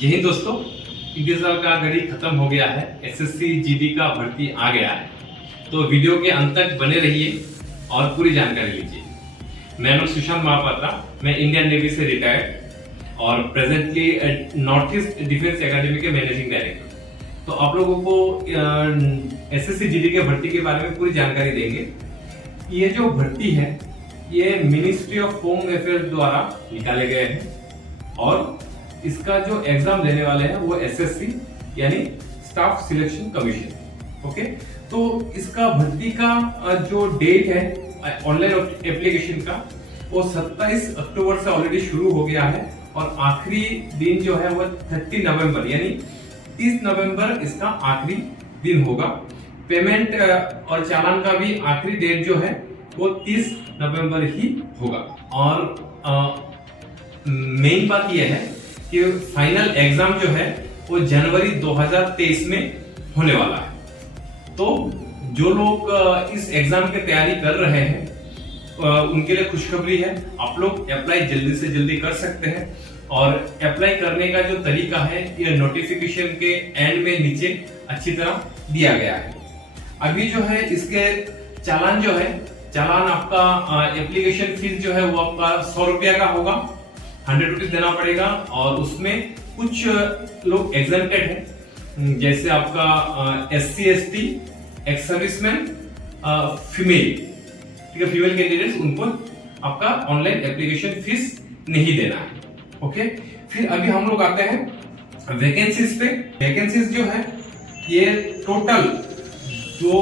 जय हिंद दोस्तों, इंतजार का घड़ी खत्म हो गया है। एसएससी जीडी का भर्ती आ गया है, तो वीडियो के अंत तक बने रहिए और पूरी जानकारी लीजिए। मैं नाम सुशांत महापात्रा, मैं इंडियन नेवी से रिटायर्ड और presently north east defence academy के मैनेजिंग डायरेक्टर। तो आप लोगों को एसएससी जीडी के भर्ती के बारे में पूरी जानकारी देंगे। ये जो भर्ती है ये मिनिस्ट्री ऑफ होम अफेयर्स द्वारा निकाले गए हैं और इसका जो एग्जाम देने वाले हैं वो एसएससी यानी स्टाफ सिलेक्शन कमीशन। ओके, तो इसका भर्ती का जो डेट है ऑनलाइन एप्लीकेशन का वो 27 अक्टूबर से ऑलरेडी शुरू हो गया है और आखिरी दिन जो है वो 30 नवंबर यानी 30 नवंबर इसका आखिरी दिन होगा। पेमेंट और चालान का भी आखिरी डेट जो है वो 30 नवंबर ही होगा। और मेन बात यह है कि फाइनल एग्जाम जो है वो जनवरी 2023 में होने वाला है। तो जो लोग इस एग्जाम की तैयारी कर रहे हैं उनके लिए खुशखबरी है, आप लोग अप्लाई जल्दी से जल्दी कर सकते हैं। और अप्लाई करने का जो तरीका है ये नोटिफिकेशन के एंड में नीचे अच्छी तरह दिया गया है। अभी जो है इसके चालान जो है, चालान आपका एप्लीकेशन फीस जो है वो आपका 100 रुपया का होगा, 100 रुपीज देना पड़ेगा। और उसमें कुछ लोग एग्जेम्प्टेड हैं, जैसे आपका SC ST, ex serviceman, female, ठीक है, फीमेल कैंडिडेट्स, उनको आपका ऑनलाइन एप्लीकेशन फीस नहीं देना है। ओके, फिर अभी हम लोग आते हैं वैकेंसीज पे। वैकेंसीज जो है ये टोटल जो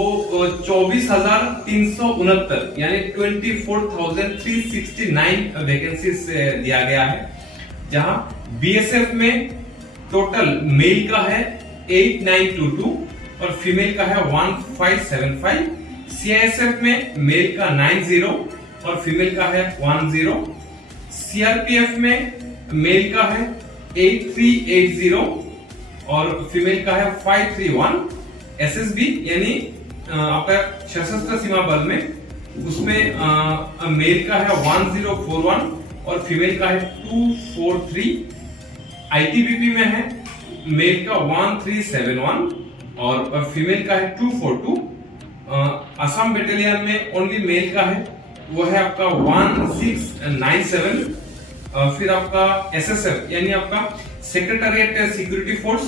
24,369 यानी 24,369 वैकेंसीज दिया गया है, जहां BSF में टोटल मेल का है 8922 और फीमेल का है 1575। CISF में मेल का 90 और फीमेल का है 10। CRPF में मेल का है 8380 और फीमेल का है 531। SSB यानी आपका सशस्त्र सीमा बल में, उसमें मेल का है 1041 और फीमेल का है 243। ITBP में है मेल का 1371 और फीमेल का है 242। असम बटालियन में ओनली मेल का है, वो है आपका 1697। फिर आपका SSF यानी आपका सेक्रेटरिएट सिक्योरिटी फोर्स,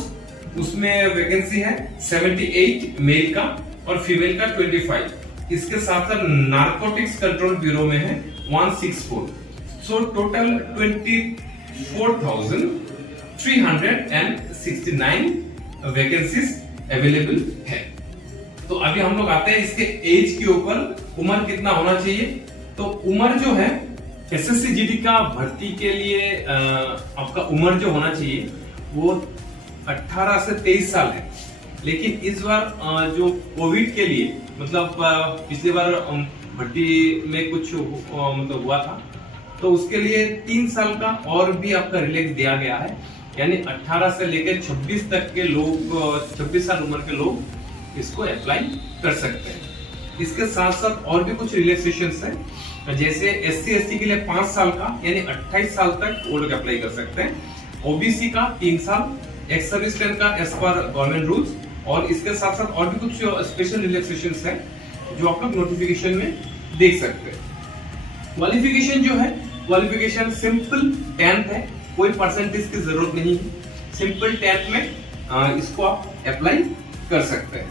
उसमें वैकेंसी है 78 मेल का और फीमेल का 25। इसके साथ साथ नारकोटिक्स कंट्रोल ब्यूरो में है 164। सो टोटल 24,369 वैकेंसीज अवेलेबल है। तो अभी हम लोग आते हैं इसके एज के ऊपर, उम्र कितना होना चाहिए। तो उम्र जो है एसएससी जीडी का भर्ती के लिए आपका उम्र जो होना चाहिए वो 18 से 23 साल है। लेकिन इस बार जो कोविड के लिए, मतलब पिछली बार भर्ती में कुछ मतलब हुआ था, तो उसके लिए 3 साल का और भी आपका रिलैक्स दिया गया है, यानी 18 से लेकर 26 तक के लोग, 26 साल उम्र के लोग इसको अप्लाई कर सकते हैं। इसके साथ साथ और भी कुछ रिलैक्सेशन है, जैसे SC ST के लिए 5 साल का यानी 28 साल तक वो लोग अप्लाई कर सकते हैं। OBC का 3 साल, एक्स सर्विसमैन का एज पर गवर्नमेंट रूल्स। और इसके साथ साथ और भी कुछ स्पेशल रिलैक्सेशन है जो आप लोग नोटिफिकेशन में देख सकते हैं। क्वालिफिकेशन जो है, क्वालिफिकेशन सिंपल 10th है, कोई परसेंटेज की जरूरत नहीं है। सिंपल 10th में इसको आप अप्लाई कर सकते हैं।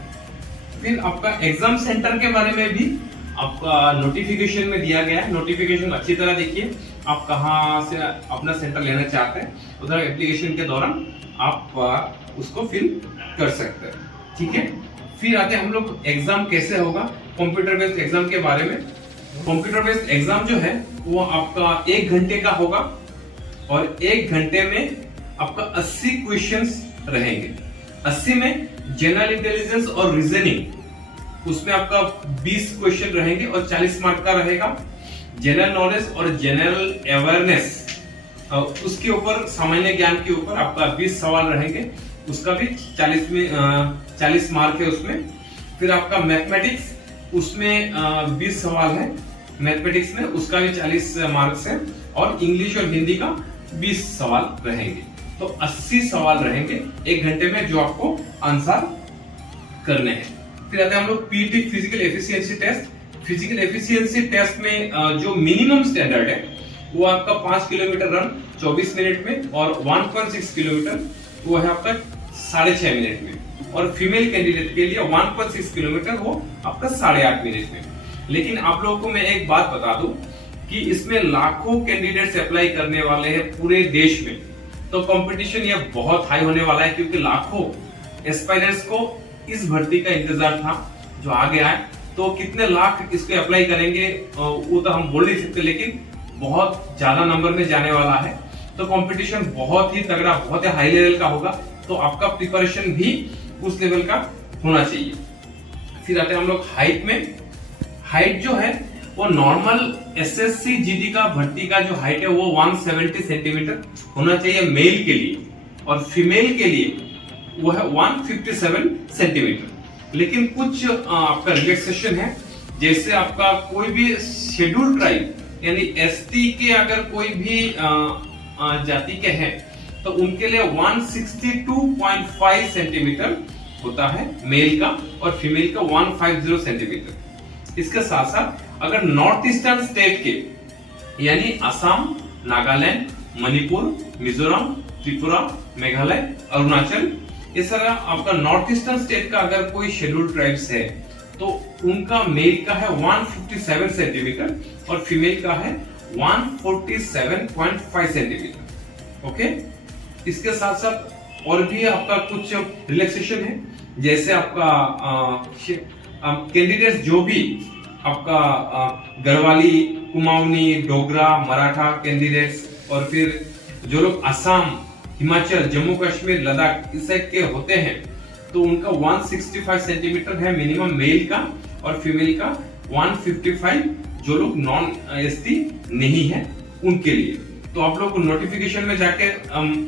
फिर आपका एग्जाम सेंटर के बारे में भी आपका नोटिफिकेशन में दिया गया है। नोटिफिकेशन अच्छी तरह देखिए, आप कहां से अपना सेंटर लेना चाहते हैं, उधर एप्लीकेशन के दौरान आप उसको फिल कर सकते हैं। ठीक है, फिर आते हैं हम लोग एग्जाम कैसे होगा, कंप्यूटर बेस्ड एग्जाम के बारे में। कंप्यूटर बेस्ड एग्जाम जो है वो आपका 1 घंटे का होगा और 1 घंटे में आपका 80 क्वेश्चंस रहेंगे। 80 में जनरल इंटेलिजेंस और रीजनिंग, उसमें आपका 20 क्वेश्चन रहेंगे और 40 मार्क का रहेगा। जनरल नॉलेज और जनरल अवेयरनेस, उसके ऊपर सामान्य ज्ञान के ऊपर आपका 20 सवाल रहेंगे, उसका भी 40 मार्क है उसमें। फिर आपका मैथमेटिक्स, उसमें 20 सवाल है मैथमेटिक्स में, उसका भी 40 मार्क्स है। और इंग्लिश और हिंदी का 20 सवाल रहेंगे। तो 80 सवाल रहेंगे 1 घंटे में जो आपको आंसर करने हैं। फिर आते हैं हम लोग PT physical efficiency test. Physical efficiency test में जो मिनिमम स्टैंडर्ड है वो आपका 5 किलोमीटर रन 24 मिनट में और 1.6 किलोमीटर वो है आपका 6.5 मिनट में, और फीमेल कैंडिडेट के लिए 1.6 किलोमीटर वो आपका 8.5 मिनट में। लेकिन आप लोगों को मैं एक बात बता दूं कि इसमें लाखों कैंडिडेट्स अप्लाई करने वाले हैं पूरे देश में, तो कंपटीशन ये बहुत हाई होने वाला है, क्योंकि लाखों एस्पायरर्स को इस भर्ती का इंतजार था जो आ गया है। तो कितने लाख इसको अप्लाई करेंगे वो तो हम बोल नहीं सकते, लेकिन बहुत ज्यादा नंबर में जाने वाला है। तो कंपटीशन बहुत ही तगड़ा, बहुत ही हाई लेवल का होगा, तो आपका प्रिपरेशन भी उस लेवल का होना चाहिए। फिर आते हैं हम लोग हाइट में। हाइट जो है वो नॉर्मल एसएससी जीडी का भर्ती का जो हाइट है वो 170 सेंटीमीटर होना चाहिए मेल के लिए, और फीमेल के लिए वो है 157 सेंटीमीटर। लेकिन कुछ आपका रिलैक्सेशन है, जैसे आपका कोई भी शेड्यूल ट्राइब यानी एसटी के अगर कोई भी जाति के हैं तो उनके लिए 162.5 सेंटीमीटर होता है मेल का, और फीमेल का 150 सेंटीमीटर। इसके साथ साथ अगर नॉर्थ ईस्टर्न स्टेट के यानी असम, नागालैंड, मणिपुर, मिजोरम, त्रिपुरा, मेघालय, अरुणाचल, इस तरह आपका नॉर्थ ईस्टर्न स्टेट का अगर कोई शेड्यूल ट्राइब्स है तो उनका मेल का है 157 सेंटीमीटर और फीमेल का है 147.5 सेंटीमीटर। ओके, इसके साथ साथ और भी आपका कुछ रिलैक्सेशन है, जैसे आपका कैंडिडेट्स जो भी आपका गढ़वाली, कुमाऊनी, डोगरा, मराठा कैंडिडेट्स, और फिर जो लोग असम, हिमाचल, जम्मू कश्मीर, लद्दाख इस साइड के होते हैं तो उनका 165 सेंटीमीटर है मिनिमम मेल का, और फीमेल का 155 जो लोग नॉन एसटी नहीं है उनके लिए। तो आप लोग नोटिफिकेशन में जाके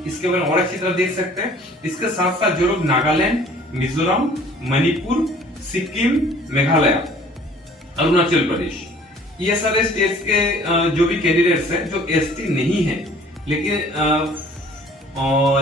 इसके बारे में और अच्छी तरह देख सकते हैं। इसके साथ साथ जो लोग नागालैंड, मिजोरम, मणिपुर, सिक्किम, मेघालय, अरुणाचल प्रदेश, ये सारे स्टेट्स के जो भी कैंडिडेट्स हैं जो एसटी नहीं है लेकिन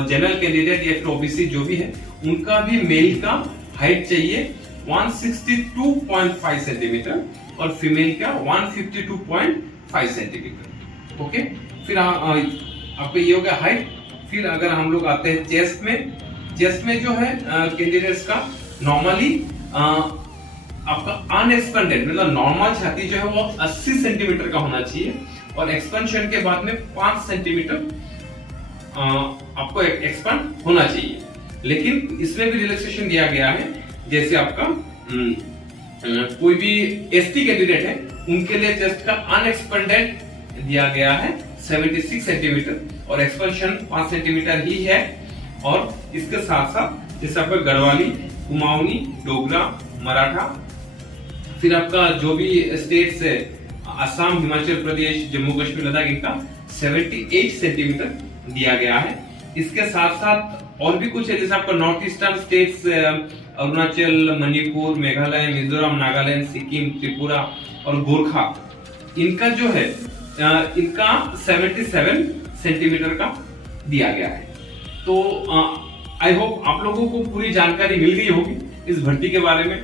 जनरल कैंडिडेट या फिर ओबीसी जो भी है उनका भी मेल का हाइट चाहिए 162.5 सेंटीमीटर और फीमेल का 152.5 सेंटीमीटर। ओके, फिर आपका ये हो गया हाइट। फिर अगर हम लोग आते हैं चेस्ट में, चेस्ट में जो है कैंडिडेट्स का नॉर्मली आपका अनएक्सपेंडेड मतलब नॉर्मल छाती जो है वो 80 सेंटीमीटर का होना चाहिए, और एक्सपेंशन के बाद में 5 सेंटीमीटर आपको एक्सपेंड होना चाहिए। लेकिन इसमें भी रिलैक्सेशन दिया गया है, जैसे आपका कोई भी एसटी कैंडिडेट है उनके लिए चेस्ट का अनएक्सपेंडेड दिया गया है 76 सेंटीमीटर और एक्सपेंशन 5 सेंटीमीटर ही है। और इसके साथ साथ जैसे आपका गढ़वाली, कुमाऊनी, डोगरा, मराठा, फिर आपका जो भी स्टेट्स है असम, हिमाचल प्रदेश, जम्मू कश्मीर, लद्दाख, इनका 78 सेंटीमीटर दिया गया है। इसके साथ साथ और भी कुछ है, जैसे आपका north eastern states Arunachal, Manipur, Meghalaya, Mizoram, Nagaland, Sikkim, Tripura और गोरखा, इनका जो है इनका 77 सेंटीमीटर का दिया गया है। तो आई होप आप लोगों को पूरी जानकारी मिल गई होगी इस भर्ती के बारे में।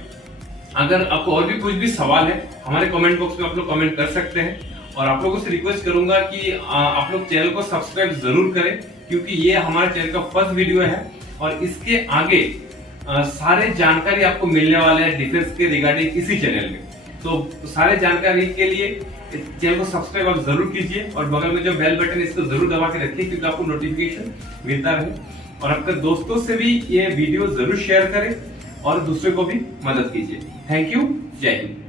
अगर आपको और भी कुछ भी सवाल है हमारे कमेंट बॉक्स में आप लोग कमेंट कर सकते हैं, और आप लोगों से रिक्वेस्ट करूंगा कि आप लोग चैनल को सब्सक्राइब जरूर करें, क्योंकि ये हमारे चैनल का फर्स्ट वीडियो है और इसके आगे सारे जानकारी आपको मिलने वाले हैं डिफेंस के रिगार्डिंग इसी चैनल में। तो सारे जानकारी के लिए चैनल को सब्सक्राइब आप जरूर कीजिए और बगल में जो बेल बटन इसको जरूर दबा के रखिए, क्योंकि आपको नोटिफिकेशन मिलता रहे। और अपने दोस्तों से भी ये वीडियो जरूर शेयर करें और दूसरे को भी मदद कीजिए। थैंक यू, जय हिंद।